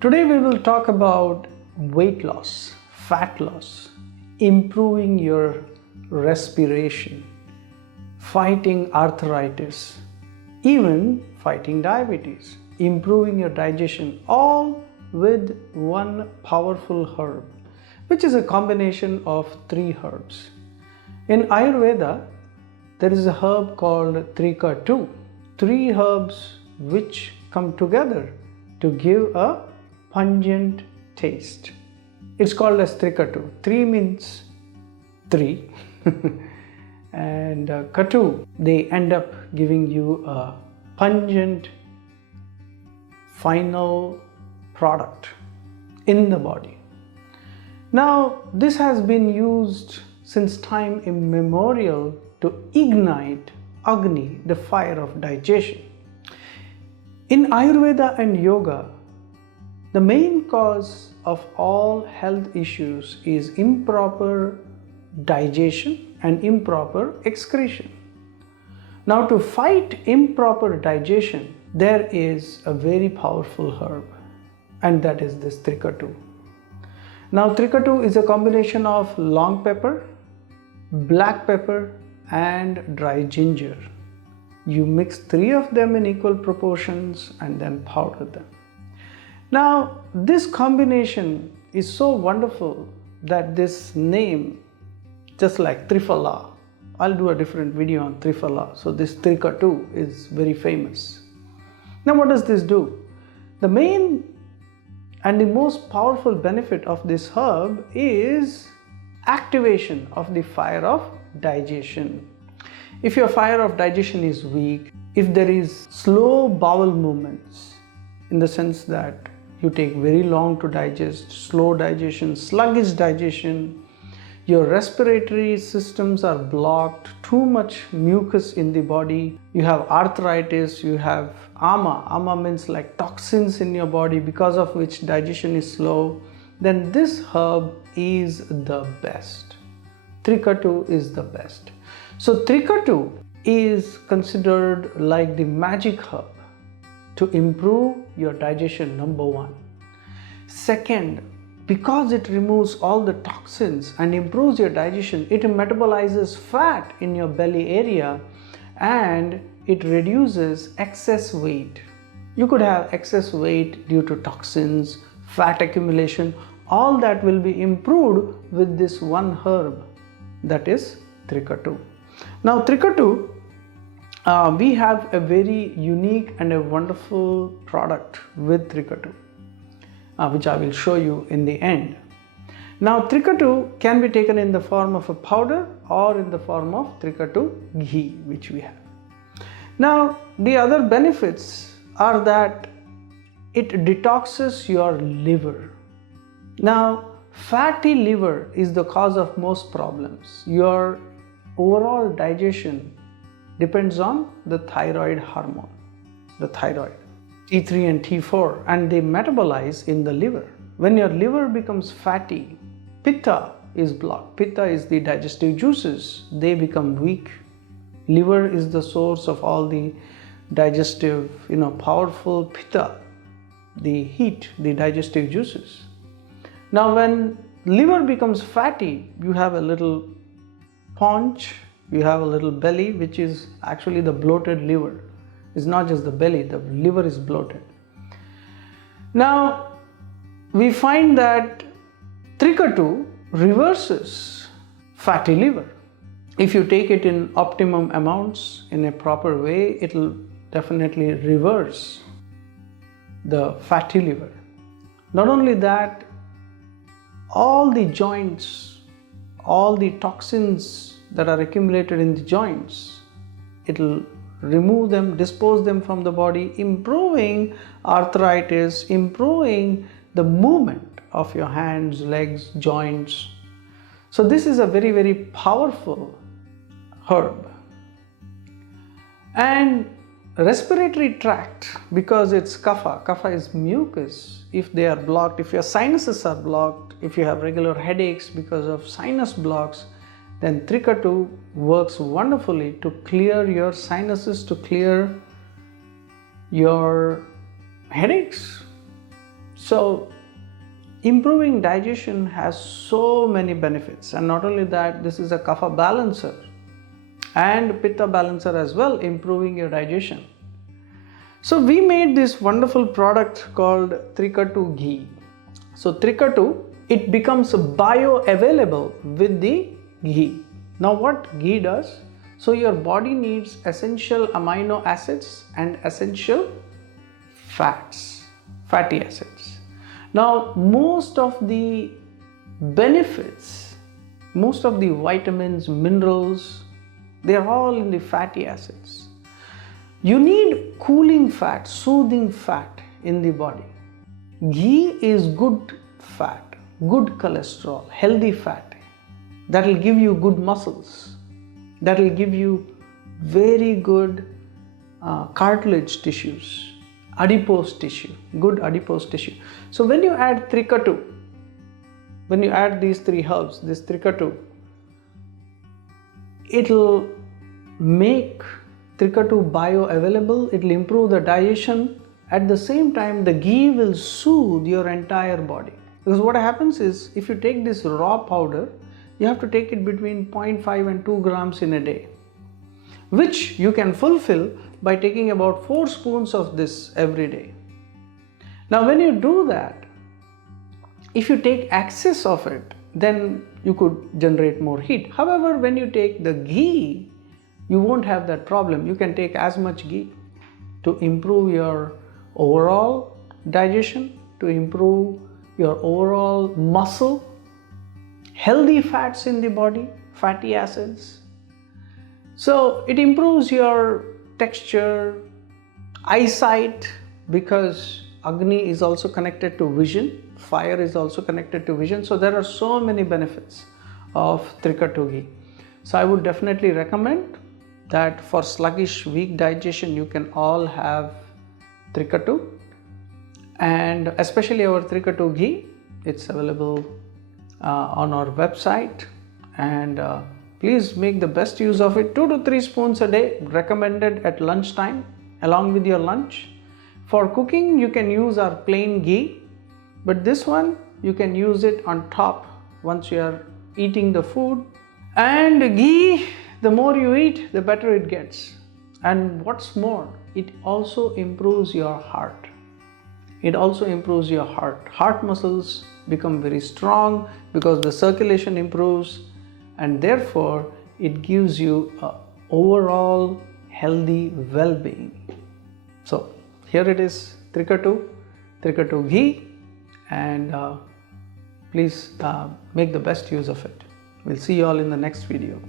Today we will talk about weight loss, fat loss, improving your respiration, fighting arthritis, even fighting diabetes, improving your digestion, all with one powerful herb, which is a combination of 3 herbs. In Ayurveda, there is a herb called Trikatu, 3 herbs which come together to give a pungent taste. It's called as Trikatu. 3 means 3 and Katu, they end up giving you a pungent final product in the body. Now, this has been used since time immemorial to ignite agni, the fire of digestion. In Ayurveda and yoga, the main cause of all health issues is improper digestion and improper excretion. Now, to fight improper digestion, there is a very powerful herb, and that is this Trikatu. Now, Trikatu is a combination of long pepper, black pepper, and dry ginger. You mix 3 of them in equal proportions and then powder them. Now, this combination is so wonderful that this name, just like Triphala, I'll do a different video on Triphala. So this Trikatu is very famous. Now, what does this do? The main and the most powerful benefit of this herb is activation of the fire of digestion. If your fire of digestion is weak, if there is slow bowel movements, in the sense that you take very long to digest, slow digestion, sluggish digestion, your respiratory systems are blocked, too much mucus in the body, you have arthritis, you have ama means like toxins in your body because of which digestion is slow, then this herb is the best. Trikatu is the best. So Trikatu is considered like the magic herb to improve your digestion, number 1. Second, because it removes all the toxins and improves your digestion, it metabolizes fat in your belly area and it reduces excess weight. You could have excess weight due to toxins, fat accumulation, all that will be improved with this one herb, that is Trikatu. Now, Trikatu, we have a very unique and a wonderful product with Trikatu, which I will show you in the end. Now, Trikatu can be taken in the form of a powder or in the form of Trikatu ghee, which we have. Now, the other benefits are that it detoxes your liver. Now, fatty liver is the cause of most problems. Your overall digestion depends on the thyroid hormone, the thyroid, T3 and T4, and they metabolize in the liver. When your liver becomes fatty, pitta is blocked. Pitta is the digestive juices. They become weak. Liver is the source of all the digestive, powerful pitta, the heat, the digestive juices. Now, when liver becomes fatty, you have a little paunch, you have a little belly, which is actually the bloated liver. It's not just the belly, the liver is bloated. Now, we find that Trikatu reverses fatty liver. If you take it in optimum amounts in a proper way, it will definitely reverse the fatty liver. Not only that, all the joints, all the toxins that are accumulated in the joints, it will remove them, dispose them from the body, improving arthritis, improving the movement of your hands, legs, joints. So this is a very, very powerful herb. And respiratory tract, because it's kapha is mucus. If they are blocked, if your sinuses are blocked, if you have regular headaches because of sinus blocks, then Trikatu works wonderfully to clear your sinuses, to clear your headaches. So improving digestion has so many benefits, and not only that, this is a kapha balancer and pitta balancer as well, improving your digestion. So we made this wonderful product called Trikatu Ghee. So Trikatu, it becomes bioavailable with the ghee. Now what ghee does? So your body needs essential amino acids and essential fats, fatty acids. Now most of the benefits, most of the vitamins, minerals, they are all in the fatty acids. You need cooling fat, soothing fat in the body. Ghee is good fat, good cholesterol, healthy fat. That will give you good muscles. That will give you very good cartilage tissues, adipose tissue, good adipose tissue. So when you add Trikatu, when you add these three herbs, this Trikatu, it will make Trikatu bioavailable, it will improve the digestion. At the same time, the ghee will soothe your entire body. Because what happens is, if you take this raw powder, you have to take it between 0.5 and 2 grams in a day, which you can fulfill by taking about 4 spoons of this every day. Now when you do that, if you take excess of it, then you could generate more heat. However, when you take the ghee, you won't have that problem. You can take as much ghee to improve your overall digestion, to improve your overall muscle, healthy fats in the body, fatty acids. So it improves your texture, eyesight, because agni is also connected to vision, fire is also connected to vision. So there are so many benefits of Trikatu ghee. So I would definitely recommend that for sluggish, weak digestion, you can all have Trikatu, and especially our Trikatu ghee. It's available on our website, and please make the best use of it. 2 to 3 spoons a day, recommended at lunchtime along with your lunch. For cooking, you can use our plain ghee, but this one you can use it on top once you are eating the food. And ghee, the more you eat, the better it gets. And what's more, it also improves your heart. It also improves your heart. Heart muscles become very strong because the circulation improves, and therefore it gives you an overall healthy well-being. So here it is, Trikatu ghee, and please make the best use of it. We'll see you all in the next video.